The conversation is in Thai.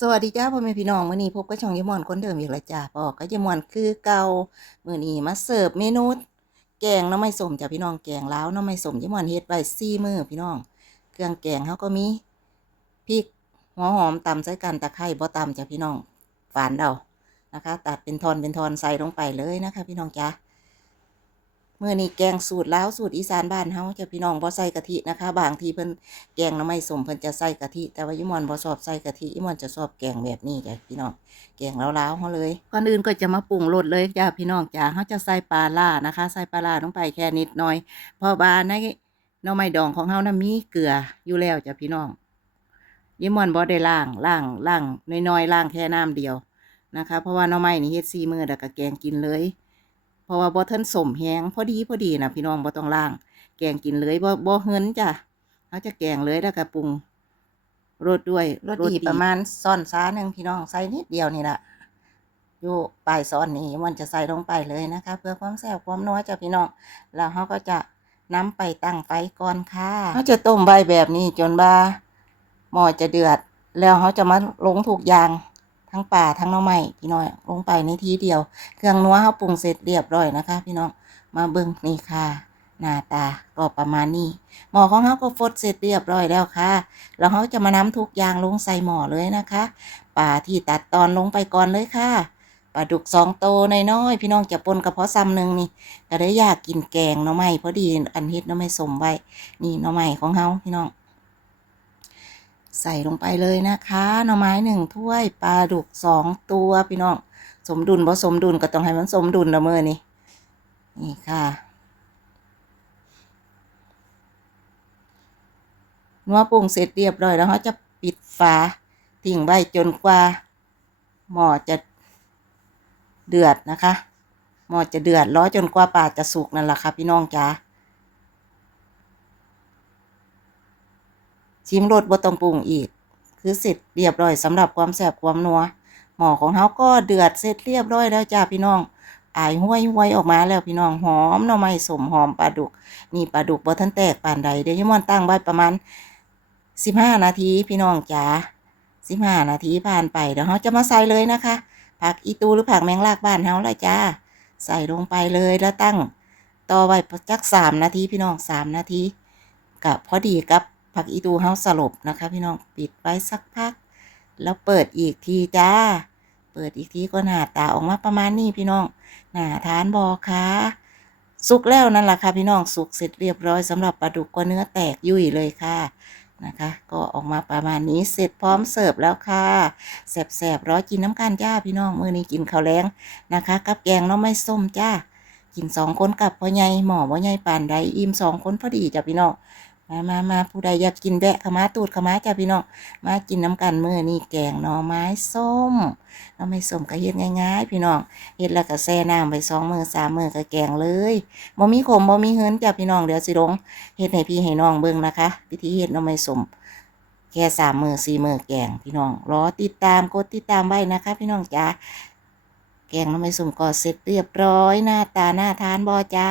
สวัสดีจ้าพ่อแม่พี่น้องมื้อนี้พบกับช่องยมอนคนเดิมอีกแล้วจ้าพ่อก็ยายมอนคือเก่ามื้อนี้มาเสิร์ฟเมนูแกงน้ำไม้ส้มจ้ะพี่น้องแกงลาวน้ำไม้ส้มยมอนเฮ็ดไว้4มื้อพี่น้อง เครื่องแกงเฮาก็มีพริกหัวหอมตำใส่กันตะไคร้บ่ตำจ้ะพี่น้องฝานเดานะคะ ตัดเป็นทอนเป็นทอนใส่ลงไปเลยนะคะ พี่น้องจ้า เมื้อนี้แกงสูตรลาวสูตรอีสานบ้านเฮาจะพี่น้องบ่ใส่กะทินะคะ บางทีเพิ่นแกงน้ำไม้ส้มเพิ่นจะใส่กะทิแต่ว่ายิมอนบ่ชอบใส่กะทิยิมอนจะชอบแกงแบบนี้จ้ะพี่น้องแกงลาวๆเฮาเลยก่อนอื่นก็จะมาปรุงรสเลยจ้าพี่น้องจ้าเฮาจะใส่ปลาล่านะคะ ใส่ปลาล่าลงไปแค่นิดหน่อยเพราะว่าในน่อไม้ดองของเฮานะมีเกลืออยู่แล้วจ้ะพี่น้องยิมอนบ่ได้ล้างล้างล้างน้อยๆล้างแค่น้ำเดียวนะคะ เพราะว่าน่อไม้นี่เฮ็ด4มื้อแล้วก็แกงกินเลย เพราะว่าบ่ทันสมแฮงพอดีพอดีนะพี่น้องบ่ต้องล้าง แกงกินเลยบ่บ่เฮินจ้ะเขาจะแกงเลยแล้วก็ปรุงรสด้วยรสดีประมาณซ่อนซ้าหนึ่งพี่น้องใส่นิดเดียวนี่แหละอยู่ปลายซ้อนนี้มันจะใส่ลงไปเลยนะคะ เพื่อความแซ่บความนัวจ้ะพี่น้องแล้วเขาก็จะนำไปตั้งไฟก่อนค่ะเขาจะต้มใบแบบนี้จนบาหม้อจะเดือด แล้วเขาจะมาลงถูกอย่าง ทั้งป่าทั้งหน้อไม้พี่น้อยลงไปในทีเดียว เครื่องนัวเขาปรุงเสร็จเรียบร้อยนะคะ พี่น้องมาเบิ่งนี่ค่ะหน้าตาก็ประมาณนี้หม้อของเขาก็ฟดเสร็จเรียบร้อยแล้วค่ะ แล้วเขาจะมาน้ำทุกอย่างลงใส่หม้อเลยนะคะปลาที่ตัดตอนลงไปก่อนเลยค่ะปลาดุกสองโตน้อยพี่น้องจะปนกระเพาะซ้ำหนึ่งนี่ก็ได้อยากกินแกงน่อไม้พอดีอันเฮ็ดหน่อไม้สมไว้นี่น่อไม้ของเขาพี่น้อง ใส่ลงไปเลยนะคะหน่อไม้หนึ่งถ้วยปลาดุกสองตัวพี่น้องสมดุลผสมดุลก็ต้องให้มันสมดุลละเมื่อนี่นี่ค่ะนัวปรุงเสร็จเรียบร้อยแล้วเขาจะปิดฝาทิ้งไว้จนกว่าหม้อจะเดือดนะคะ หม้อจะเดือดรอจนกว่าปลาจะสุกนั่นแหละค่ะพี่น้องจ๋า ชิมรสบ่ต้องปรุงอีก คือเสร็จเรียบร้อยสำหรับความแซ่บความนัว หม้อของเขาก็เดือดเสร็จเรียบร้อยแล้วจ้าพี่น้องอายห้วยห้วยออกมาแล้วพี่น้องหอมหน่อไม้สมหอมปลาดุกนี่ปลาดุกบ่ทันแตกปานใดเดี๋ยวยมอนตั้งไว้ประมาณสิบห้านาทีพี่น้องจ๋าสิบห้านาทีผ่านไปเดี๋ยวเราจะมาใส่เลยนะคะ ผักอีตูหรือผักแมงลากบ้านเฮาละจ้า ใส่ลงไปเลยแล้วตั้ง ต่อไว้จักสามนาทีพี่น้องสามนาทีกับพอดีกับ ผักอีตูเฮาสลบนะคะ พี่น้องปิดไว้สักพัก แล้วเปิดอีกทีจ้า เปิดอีกทีก็หน้าตาออกมาประมาณนี้พี่น้องหน้าทานบอค่ะสุกแล้วนั่นแหละค่ะพี่น้องสุกเสร็จเรียบร้อยสำหรับปลาดุกก็เนื้อแตกยุ่ยเลยค่ะนะคะ ก็ออกมาประมาณนี้เสร็จพร้อมเสิร์ฟแล้วค่ะแสบๆร้อยกินน้ำกันจ้าพี่น้องมื้อนี้กินข้าวแรงนะคะ กับแกงน้องไม่ส้มจ้ากินสองคนกับพ่อใหญ่หมอพ่อใหญ่ปานใดอิ่มสองคนพอดีจ้ะพี่น้อง มามามาผู้ใดอยากกินแบะขาวมาตูดขาวมาจ้าพี่น้องมากินน้ำกันเมื้อนี้แกงหน่อไม้ส้มหน่อไม้ส้มก็เฮ็ดง่ายๆ พี่น้องเฮ็ดแล้วก็แช่น้ำไปสองมือสามมือก็แกงเลยบ่มีขมบ่มีเหินจ้าพี่น้องเดี๋ยวสิลงเฮ็ดให้พี่ให้น้องเบิ่งนะคะวิธีเฮ็ดหน้ำไม้ส้มแค่สามมือสี่มือแกงพี่น้องรอติดตามกดติดตามไว้นะคะ พี่น้องจ๋าแกงหน้ำไม้ส้มก็เสร็จเรียบร้อยหน้าตาหน่าทานบ่จ้า